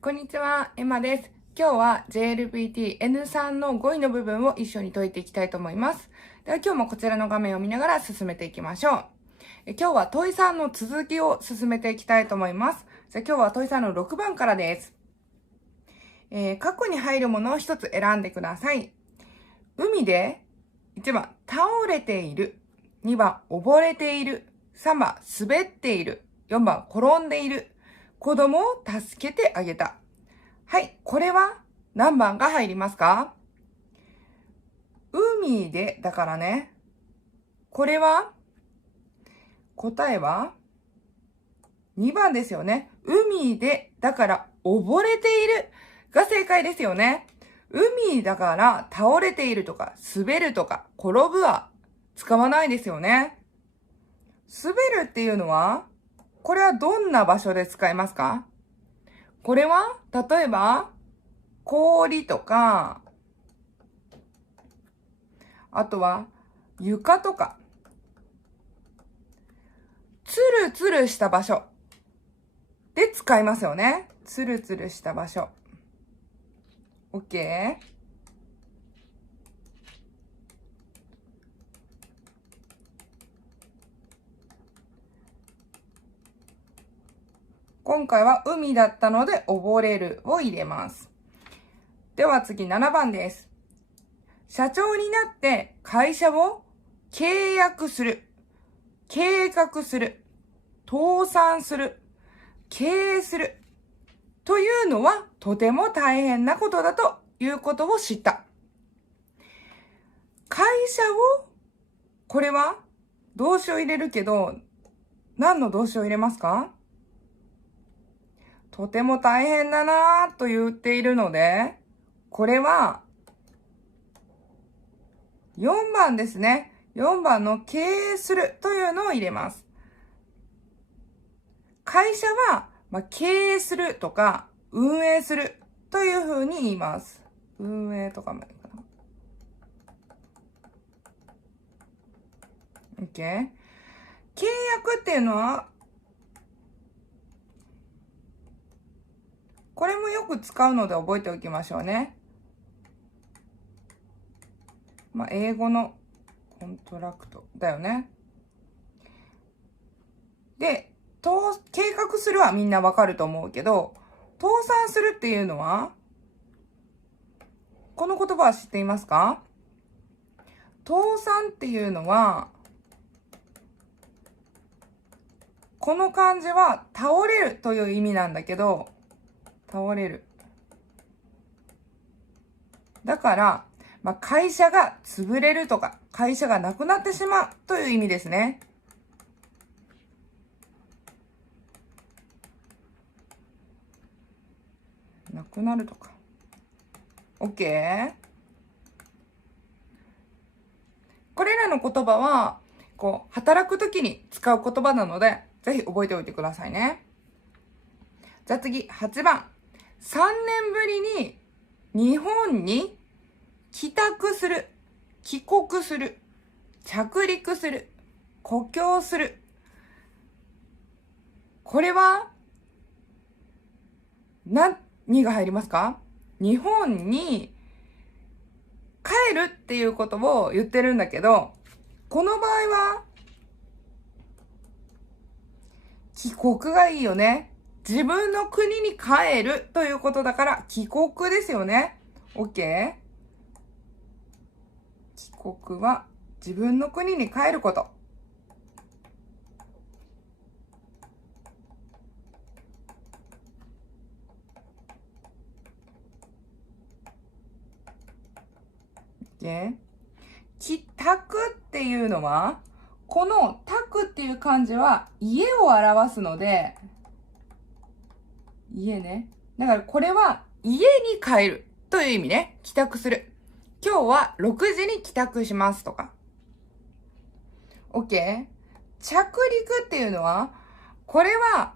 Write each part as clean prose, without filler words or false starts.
こんにちは、エマです。今日は JLPT N3 の語彙の部分を一緒に解いていきたいと思います。では今日もこちらの画面を見ながら進めていきましょう。今日は問い3の続きを進めていきたいと思います。じゃあ今日は問い3の6番からです。過去に入るものを一つ選んでください。海で1番、倒れている。2番、溺れている。3番、滑っている。4番、転んでいる。子供を助けてあげた。はい、これは何番が入りますか？海で、だからね。これは答えは2番ですよね。海で、だから溺れているが正解ですよね。海だから倒れているとか滑るとか転ぶは使わないですよね。滑るっていうのは、これはどんな場所で使いますか？これは例えば氷とか、あとは床とか、ツルツルした場所で使いますよね。ツルツルした場所。OK？ 今回は海だったので溺れるを入れます。では次7番です。社長になって会社を契約する、計画する、倒産する、経営するというのはとても大変なことだということを知った。会社を、これは動詞を入れるけど、何の動詞を入れますか？とても大変だなぁと言っているので、これは4番ですね。4番の経営するというのを入れます。会社は、経営するとか運営するというふうに言います。運営とかもいいかな。OK？ 契約っていうのは、これもよく使うので覚えておきましょうね。英語のコントラクトだよね。で、計画するはみんなわかると思うけど、倒産するっていうのは、この言葉は知っていますか？倒産っていうのは、この漢字は倒れるという意味なんだけど、倒れる。だから、会社が潰れるとか、会社がなくなってしまうという意味ですね。なくなるとか。OK？ これらの言葉は、働くときに使う言葉なので、ぜひ覚えておいてくださいね。じゃあ次、8番。3年ぶりに日本に帰宅する、帰国する、着陸する、故郷する。これは何が入りますか？日本に帰るっていうことを言ってるんだけど、この場合は帰国がいいよね。自分の国に帰るということだから帰国ですよね。OK？ 帰国は自分の国に帰ること。帰宅っていうのは、この宅っていう漢字は家を表すので、家ね。だからこれは家に帰るという意味ね。帰宅する。今日は6時に帰宅しますとか。OK？ 着陸っていうのは、これは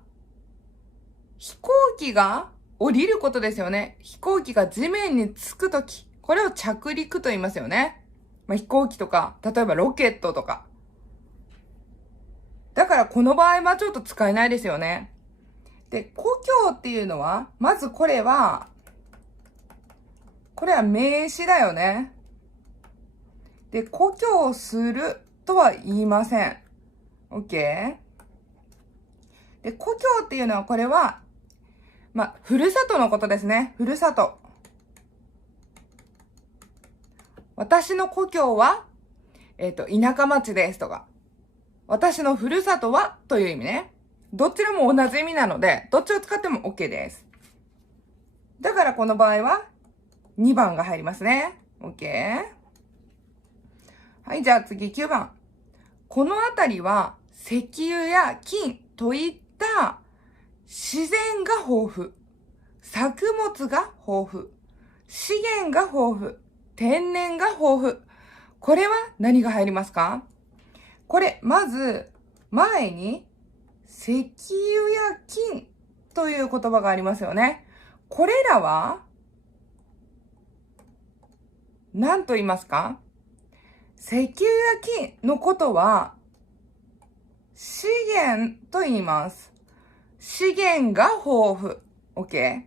飛行機が降りることですよね。飛行機が地面に着くとき。これを着陸と言いますよね。飛行機とか、例えばロケットとか。だからこの場合はちょっと使えないですよね。で、故郷っていうのは、まずこれは名詞だよね。で、故郷するとは言いません。OK？ で、故郷っていうのは、これは、ふるさとのことですね。ふるさと。私の故郷は、田舎町ですとか。私のふるさとはという意味ね。どちらも同じ意味なので、どっちを使っても OK です。だからこの場合は、2番が入りますね。OK？ はい、じゃあ次9番。この辺りは石油や金といった自然が豊富、作物が豊富、資源が豊富、天然が豊富。これは何が入りますか？これ、まず、前に石油や金という言葉がありますよね。これらは何と言いますか？石油や金のことは資源と言います。資源が豊富。OK？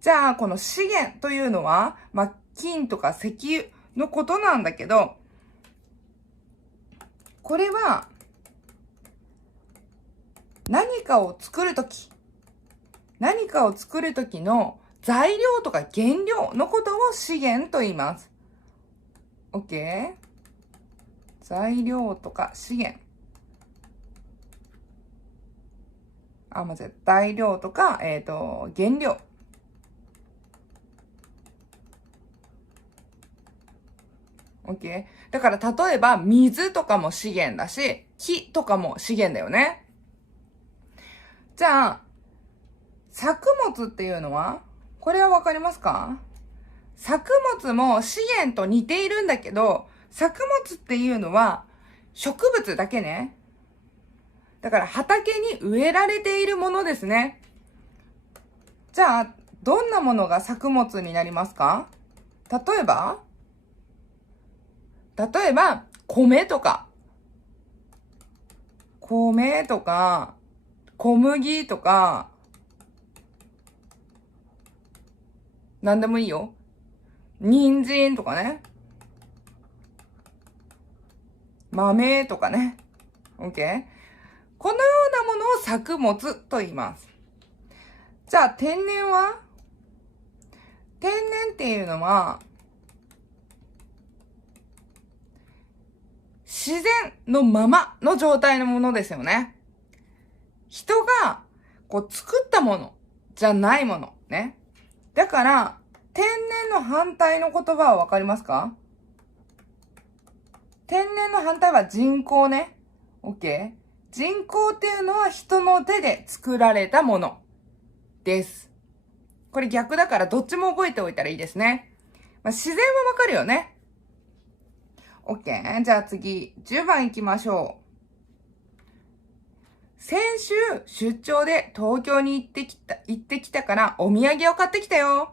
じゃあ、この資源というのは、金とか石油のことなんだけど、これは、何かを作るときの材料とか原料のことを資源と言います。OK？ 材料とか資源。材料とか、原料。OK？ だから例えば水とかも資源だし、木とかも資源だよね。じゃあ、作物っていうのは、これはわかりますか？作物も資源と似ているんだけど、作物っていうのは植物だけね。だから畑に植えられているものですね。じゃあ、どんなものが作物になりますか？例えば、米とか、小麦とか、なんでもいいよ。人参とかね。豆とかね。OK？ このようなものを作物と言います。じゃあ、天然は？天然っていうのは、自然のままの状態のものですよね。人が作ったものじゃないものね。だから、天然の反対の言葉はわかりますか？天然の反対は人工ね。OK？ 人工っていうのは人の手で作られたものです。これ逆だからどっちも覚えておいたらいいですね。自然はわかるよね。OK？ じゃあ次、10番行きましょう。先週、出張で東京に行ってきたからお土産を買ってきたよ。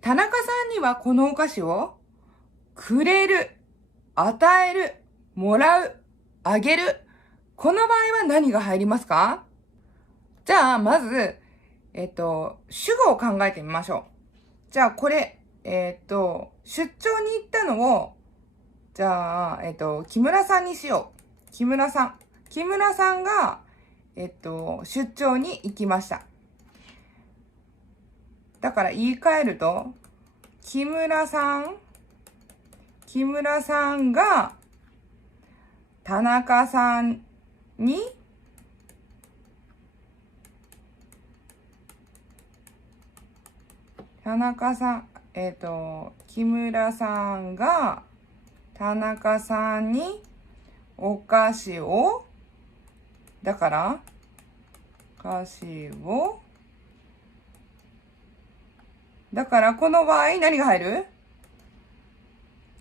田中さんにはこのお菓子をくれる、与える、もらう、あげる。この場合は何が入りますか？じゃあ、まず、主語を考えてみましょう。じゃあ、これ、出張に行ったのを、じゃあ、木村さんにしよう。木村さんが、出張に行きました。だから言い換えると、木村さんが、田中さんに、木村さんが、田中さんにお菓子を、だから、この場合何が入る？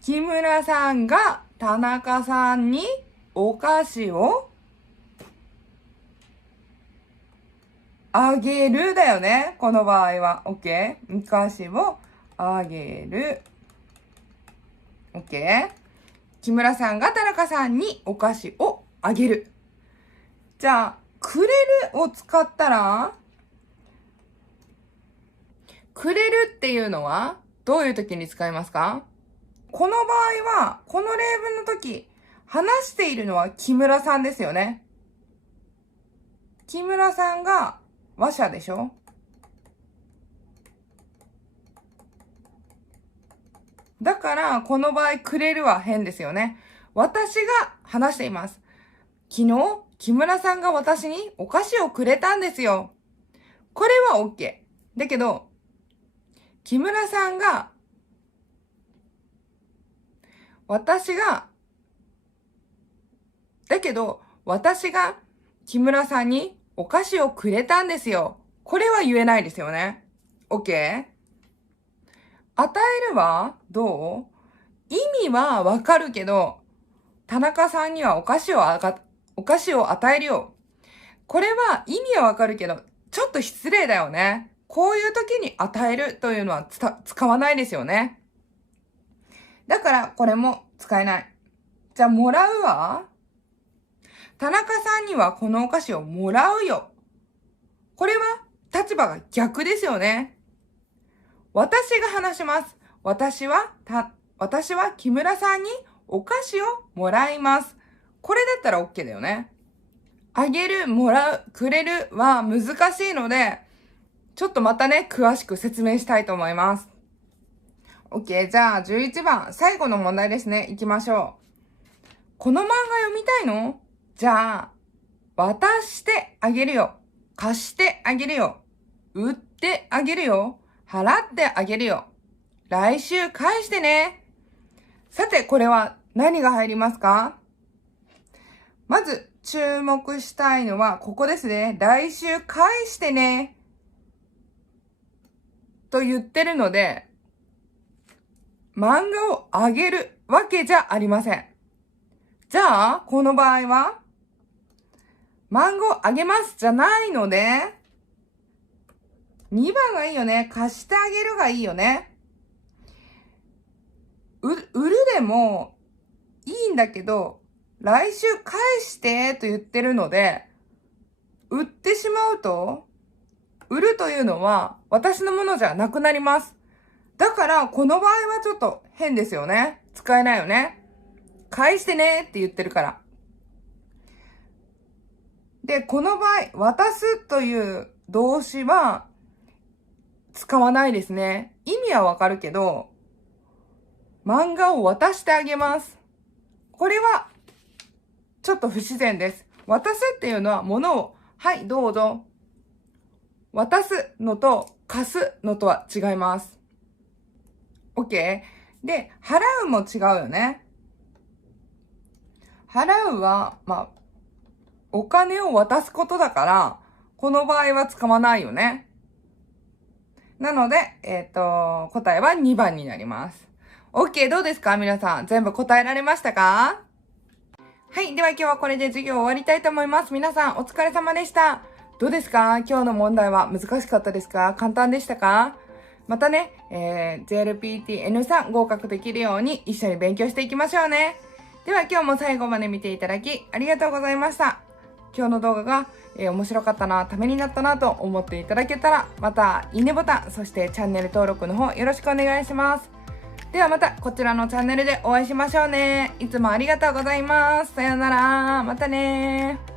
木村さんが田中さんにお菓子をあげるだよね。この場合は。OK？ お菓子をあげる。OK？ 木村さんが田中さんにお菓子をあげる。じゃあ、くれるを使ったら、くれるっていうのはどういう時に使いますか？この場合は、この例文の時、話しているのは木村さんですよね。木村さんが話者でしょ？だから、この場合、くれるは変ですよね。私が話しています。昨日、木村さんが私にお菓子をくれたんですよ。これは OK。だけど、木村さんが、私が木村さんにお菓子をくれたんですよ。これは言えないですよね。OK？ 与えるはどう？意味はわかるけど、田中さんにはお菓子を与えるよ。これは意味はわかるけど、ちょっと失礼だよね。こういう時に与えるというのは使わないですよね。だからこれも使えない。じゃあもらうは？田中さんにはこのお菓子をもらうよ。これは立場が逆ですよね。私が話します。私は木村さんにお菓子をもらいます。これだったら OK だよね。あげる、もらう、くれるは難しいので、ちょっとまたね、詳しく説明したいと思います。OK、じゃあ11番、最後の問題ですね。行きましょう。この漫画読みたいの？じゃあ、渡してあげるよ。貸してあげるよ。売ってあげるよ。払ってあげるよ。来週返してね。さて、これは何が入りますか？まず、注目したいのは、ここですね。来週返してね。と言ってるので、漫画をあげるわけじゃありません。じゃあ、この場合は、漫画をあげますじゃないので、2番がいいよね。貸してあげるがいいよね。売るでもいいんだけど、来週返してと言ってるので、売ってしまうと、売るというのは私のものじゃなくなります。だから、この場合はちょっと変ですよね。使えないよね。返してねって言ってるから。で、この場合、渡すという動詞は使わないですね。意味はわかるけど、漫画を渡してあげます。これはちょっと不自然です。渡すっていうのは物を、はい、どうぞ。渡すのと貸すのとは違います。OK？ で、払うも違うよね。払うは、お金を渡すことだから、この場合は使わないよね。なので、答えは2番になります。OK、どうですか？皆さん、全部答えられましたか？はい。では今日はこれで授業を終わりたいと思います。皆さんお疲れ様でした。どうですか？今日の問題は難しかったですか？簡単でしたか？またね、JLPT N3 合格できるように一緒に勉強していきましょうね。では今日も最後まで見ていただきありがとうございました。今日の動画が、面白かったな、ためになったなと思っていただけたら、またいいねボタン、そしてチャンネル登録の方よろしくお願いします。ではまたこちらのチャンネルでお会いしましょうね。いつもありがとうございます。さようなら。またねー。